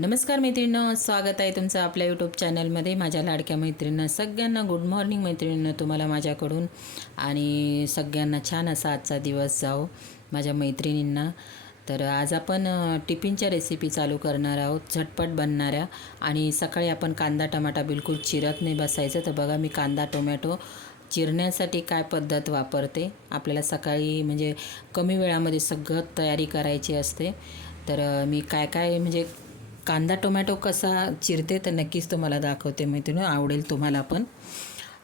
नमस्कार मैत्रिणींनो स्वागत आहे तुमचं आपल्या यूट्यूब चॅनलमध्ये माझ्या लाडक्या मैत्रिणींना सगळ्यांना गुड मॉर्निंग मैत्रिणींना तुम्हाला माझ्याकडून. आणि सगळ्यांना छान असा आजचा दिवस जाओ माझ्या मैत्रिणींना. तर आज आपण टिफिनच्या रेसिपी चालू करणार आहोत झटपट बनणाऱ्या. आणि सकाळी आपण कांदा टमाटा बिलकुल चिरत नाही बसायचं. तर बघा मी कांदा टोमॅटो चिरण्यासाठी काय पद्धत वापरते. आपल्याला सकाळी म्हणजे कमी वेळामध्ये सगळं तयारी करायची असते. तर मी काय काय म्हणजे कांदा टोमॅटो कसा चिरते तर नक्कीच तुम्हाला दाखवते मैत्रिणी आवडेल तुम्हाला पण.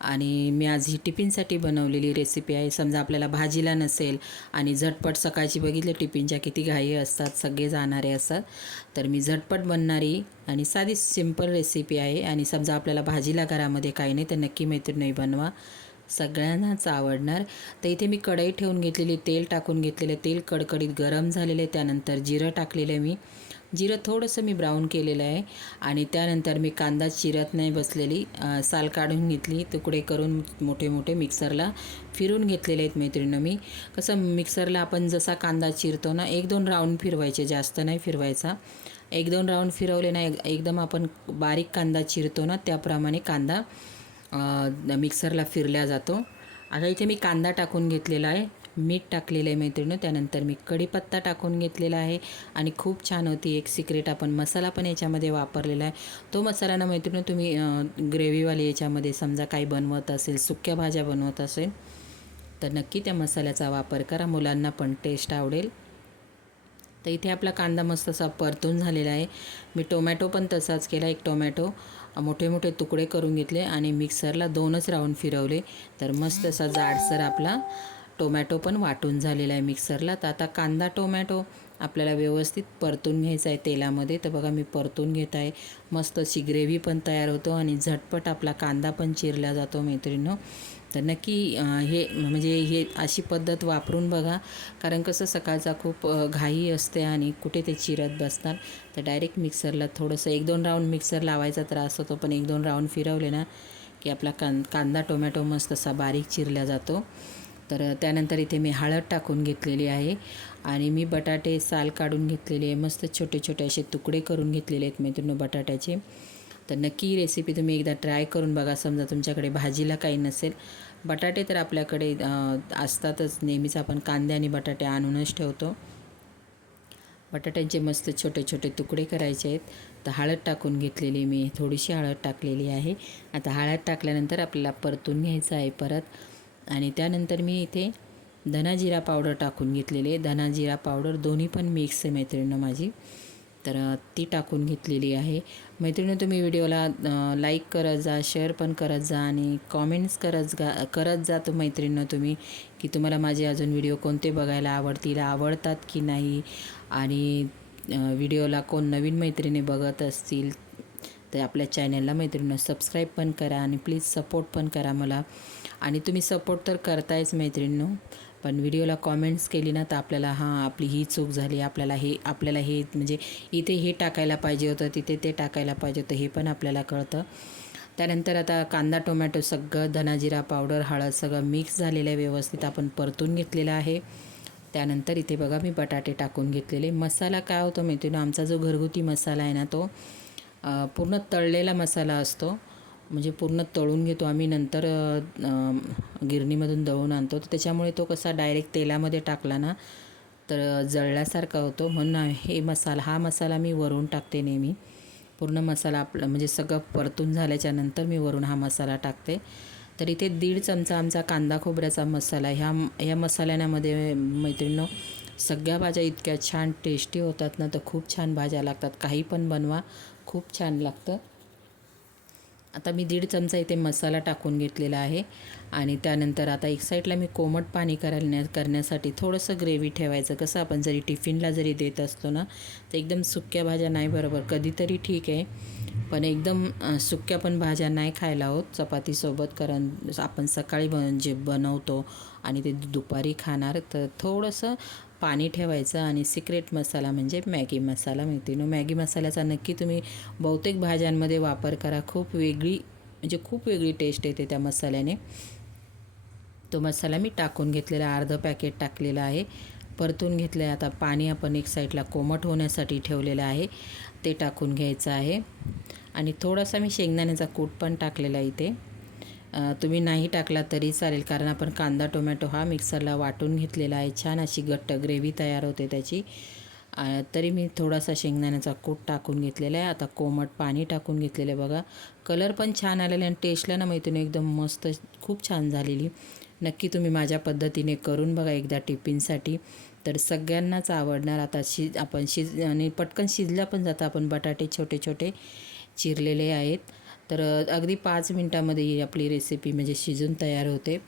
आणि मी आज ही टिफिनसाठी बनवलेली रेसिपी आहे. समजा आपल्याला भाजीला नसेल आणि झटपट सकाळची बघितलं टिफिनच्या किती घाई असतात सगळे जाणारे असतात तर मी झटपट बनणारी आणि साधी सिंपल रेसिपी आहे. आणि समजा आपल्याला भाजीला घरामध्ये काही नाही तर नक्की मैत्रिणी बनवा. सगळ्यांनाच आवडणार. तर इथे मी कढई ठेवून घेतलेली तेल टाकून घेतलेलं तेल कडकडीत गरम झालेले त्यानंतर जिरं टाकलेलं आहे मी. जिरं थोडंसं मी ब्राऊन केलेलं आहे. आणि त्यानंतर मी कांदा चिरत नाही बसलेली. साल काढून घेतली. तुकडे करून मोठे मोठे मिक्सरला फिरून घेतलेले आहेत मैत्रिणीनं मी. कसं मिक्सरला आपण जसा कांदा चिरतो ना एक दोन राऊंड फिरवायचे जास्त नाही फिरवायचा. एक दोन राऊंड फिरवले ना एकदम आपण बारीक कांदा चिरतो ना त्याप्रमाणे कांदा मिक्सरला फिरल्या जातो. आता इथे मी कांदा टाकून घेतलेला आहे. मीठ टाकलेलं आहे मैत्रिणी त्यानंतर मी कढीपत्ता टाकून घेतलेला आहे. आणि खूप छान होती एक सिक्रेट आपण मसाला पण याच्यामध्ये वापरलेला आहे. तो मसाला ना मैत्रिणी तुम्ही ग्रेव्हीवाले याच्यामध्ये समजा काही बनवत असेल सुक्या भाज्या बनवत असेल तर नक्की त्या मसाल्याचा वापर करा. मुलांना पण टेस्ट आवडेल. तर इथे आपला कांदा मस्त असा परतून झालेला आहे. मी टोमॅटो पण तसाच केला. एक टोमॅटो मोठे मोठे तुकडे करून घेतले आणि मिक्सरला दोनच राऊंड फिरवले. तर मस्त असा जाडसर आपला टोमॅटो पण वाटून झालेला आहे मिक्सरला. तर आता कांदा टोमॅटो आपल्याला व्यवस्थित परतून घ्यायचा आहे तेलामध्ये. तर बघा मी परतून घेत आहे. मस्त अशी ग्रेव्ही पण तयार होतो आणि झटपट आपला कांदा पण चिरला जातो मैत्रिणीनं. तर नक्की हे म्हणजे हे अशी पद्धत वापरून बघा. कारण कसं सकाळचा खूप घाई असते आणि कुठे ते चिरत बसतात तर डायरेक्ट मिक्सरला थोडंसं एक दोन राऊंड मिक्सर लावायचा त्रास होतो पण एक दोन राऊंड फिरवले ना की आपला कां कांदा टोमॅटो मस्त असा बारीक चिरला जातो. तर त्यानंतर इथे मी हळद टाकून घेतलेली आहे. आणि मी बटाटे साल काढून घेतलेले आहे. मस्त छोटे छोटे असे तुकडे करून घेतलेले आहेत मैत्रिणी बटाट्याचे. तर नक्की रेसिपी तुम्ही एकदा ट्राय करून बघा. समजा तुमच्याकडे भाजीला काही नसेल. बटाटे तर आपल्याकडे असतातच. नेहमीच आपण कांदे आणि बटाटे आणूनच ठेवतो. बटाट्यांचे मस्त छोटे छोटे तुकडे करायचे आहेत. तर हळद टाकून घेतलेली मी. थोडीशी हळद टाकलेली आहे. आता हळद टाकल्यानंतर आपल्याला परतून घ्यायचं आहे परत. आणि त्यानंतर मी इथे धनाजिरा पावडर टाकून घेतलेले धनाजिरा पावडर दोन्ही पण मिक्स आहे मैत्रिणीनं माझी. तर ती टाकून घेतलेली आहे. मैत्रिणी तुम्ही व्हिडिओला लाईक करत जा शेअर पण करत जा आणि कॉमेंट्स करत जा करत जा तो मैत्रिणीनं तुम्ही की तुम्हाला माझे अजून व्हिडिओ कोणते बघायला आवडतील आवडतात की नाही? आणि व्हिडिओला कोण नवीन मैत्रिणी बघत असतील तर आपल्या चॅनलला मैत्रिणीनं सबस्क्राईब पण करा आणि प्लीज सपोर्ट पण करा मला. आणि तुम्ही सपोर्ट तर करतायच मैत्रिणींनो पण व्हिडिओला कॉमेंट्स केली ना तर आपल्याला हां आपली ही चूक झाली आपल्याला हे आपल्याला हे म्हणजे इथे हे टाकायला पाहिजे होतं तिथे ते टाकायला पाहिजे होतं हे पण आपल्याला कळतं. त्यानंतर आता कांदा टोमॅटो सगळं धनाजिरा पावडर हळद सगळं मिक्स झालेलं आहे व्यवस्थित आपण परतून घेतलेलं आहे. त्यानंतर इथे बघा मी बटाटे टाकून घेतलेले. मसाला काय होतो मैत्रिणी आमचा जो घरगुती मसाला आहे ना तो पूर्ण तळलेला मसाला असतो. म्हणजे पूर्ण तळून घेतो आम्ही नंतर गिरणीमधून दळून आणतो. तर त्याच्यामुळे तो कसा डायरेक्ट तेलामध्ये टाकला ना तर जळल्यासारखा होतो. म्हणून हे मसाला हा मसाला मी वरून टाकते नेहमी. पूर्ण मसाला आपला म्हणजे सगळं परतून झाल्याच्यानंतर मी वरून हा मसाला टाकते. तर इथे दीड चमचा आमचा कांदा खोबऱ्याचा मसाला ह्या ह्या मसाल्यामध्ये मैत्रिणीनं सगळ्या भाज्या इतक्या छान टेस्टी होतात ना तर खूप छान भाज्या लागतात. काही पण बनवा खूप छान लागतं. आता मी दीड चमचा इथे मसाला टाकून घेतलेला आहे. आणि त्यानंतर आता एक साईडला मी कोमट पाणी करण्या करण्यासाठी थोडंसं ग्रेव्ही ठेवायचं. कसं आपण जरी टिफिनला जरी देत असतो ना तर एकदम सुक्या भाज्या नाही बरोबर. कधीतरी ठीक आहे. पण एकदम सुक्या पण भाज्या नाही खायला होत. चपातीसोबत कारण आपण सकाळी बन जे बनवतो आणि ते दुपारी खाणार तर थोडंसं पाणी ठेवायचं आणि सिक्रेट मसाला म्हणजे मॅगी मसाला मिळते. मॅगी मसाल्याचा नक्की तुम्ही बहुतेक भाज्यांमध्ये वापर करा. खूप वेगळी म्हणजे खूप वेगळी टेस्ट येते त्या मसाल्याने. तो मसाला मी टाकून घेतलेला अर्धं पॅकेट टाकलेलं आहे. परतून घेतलं आहे आता पाणी आपण एक साईडला कोमट होण्यासाठी ठेवलेलं आहे. ते टाकून घ्यायचं आहे. आणि थोडासा मी शेंगदाण्याचा कूट पण टाकलेला इथे. तुम्ही नाही टाकला तरी चालेल कारण आपण कांदा टोमॅटो हा मिक्सरला वाटून घेतलेला आहे. छान अशी घट्ट ग्रेव्ही तयार होते त्याची. तरी मी थोडासा शेंगदाण्याचा कूट टाकून घेतलेला आहे. आता कोमट पाणी टाकून घेतलेलं आहे बघा. कलर पण छान आलेला आहे आणि टेस्टला ना मैत्रिणी एकदम मस्त खूप छान झालेली. नक्की तुम्ही माझ्या पद्धतीने करून बघा एकदा टिफिनसाठी. तर सगळ्यांनाच आवडणार. आता शिज आपण शिज आणि पटकन शिजल्या पण जातं. आपण बटाटे छोटे छोटे चिरलेले आहेत. तर अगदी पाच मिनटामध्ये ही आपली रेसिपी म्हणजे शिजून तयार होते.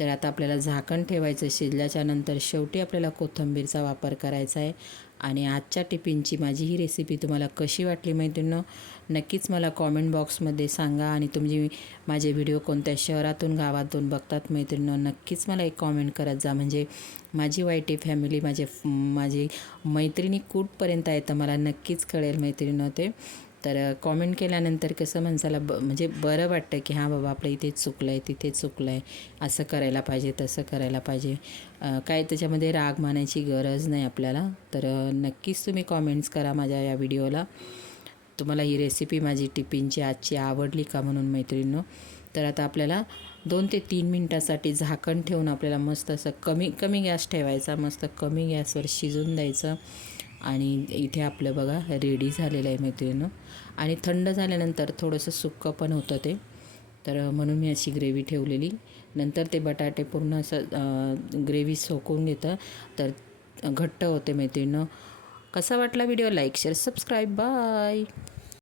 तर आता आपल्याला झाकण ठेवायचं शिजल्याच्या नंतर शेवटी आपल्याला कोथिंबीरचा वापर करायचा आहे. आणि आजच्या टिफिनची माझी ही रेसिपी तुम्हाला कशी वाटली मैत्रिणीनं नक्कीच मला कॉमेंट बॉक्समध्ये सांगा. आणि तुम्ही माझे व्हिडिओ कोणत्या शहरातून गावातून बघतात मैत्रिणीनं नक्कीच मला एक कॉमेंट करत जा. म्हणजे माझी वाईटी फॅमिली माझे माझी मैत्रिणी कुठपर्यंत आहे तर मला नक्कीच कळेल मैत्रिणीनं ते. तर कॉमेंट केल्यानंतर कसं माणसाला ब म्हणजे बरं वाटतं की हां बाबा आपलं इथे चुकलं आहे तिथे चुकलं आहे असं करायला पाहिजे तसं करायला पाहिजे. काय त्याच्यामध्ये राग मानायची गरज नाही आपल्याला. तर नक्कीच तुम्ही कॉमेंट्स करा माझ्या या व्हिडिओला. तुम्हाला ही रेसिपी माझी टिफिनची आजची आवडली का म्हणून मैत्रिणींनो? तर आता आपल्याला दोन ते तीन मिनटासाठी झाकण ठेवून आपल्याला मस्त असं कमी कमी गॅस ठेवायचा मस्त कमी गॅसवर शिजून द्यायचं. आणि इथे आपलं बघा रेडी झालेलं आहे मैत्रिणीनं. आणि थंड झाल्यानंतर थोडंसं सुक्कं पण होतं ते. तर म्हणून मी अशी ग्रेव्ही ठेवलेली. नंतर ते बटाटे पूर्ण असं ग्रेव्ही सोकून घेतं तर घट्ट होते मैत्रिणीनं. कसा वाटला video? Like share subscribe. Bye!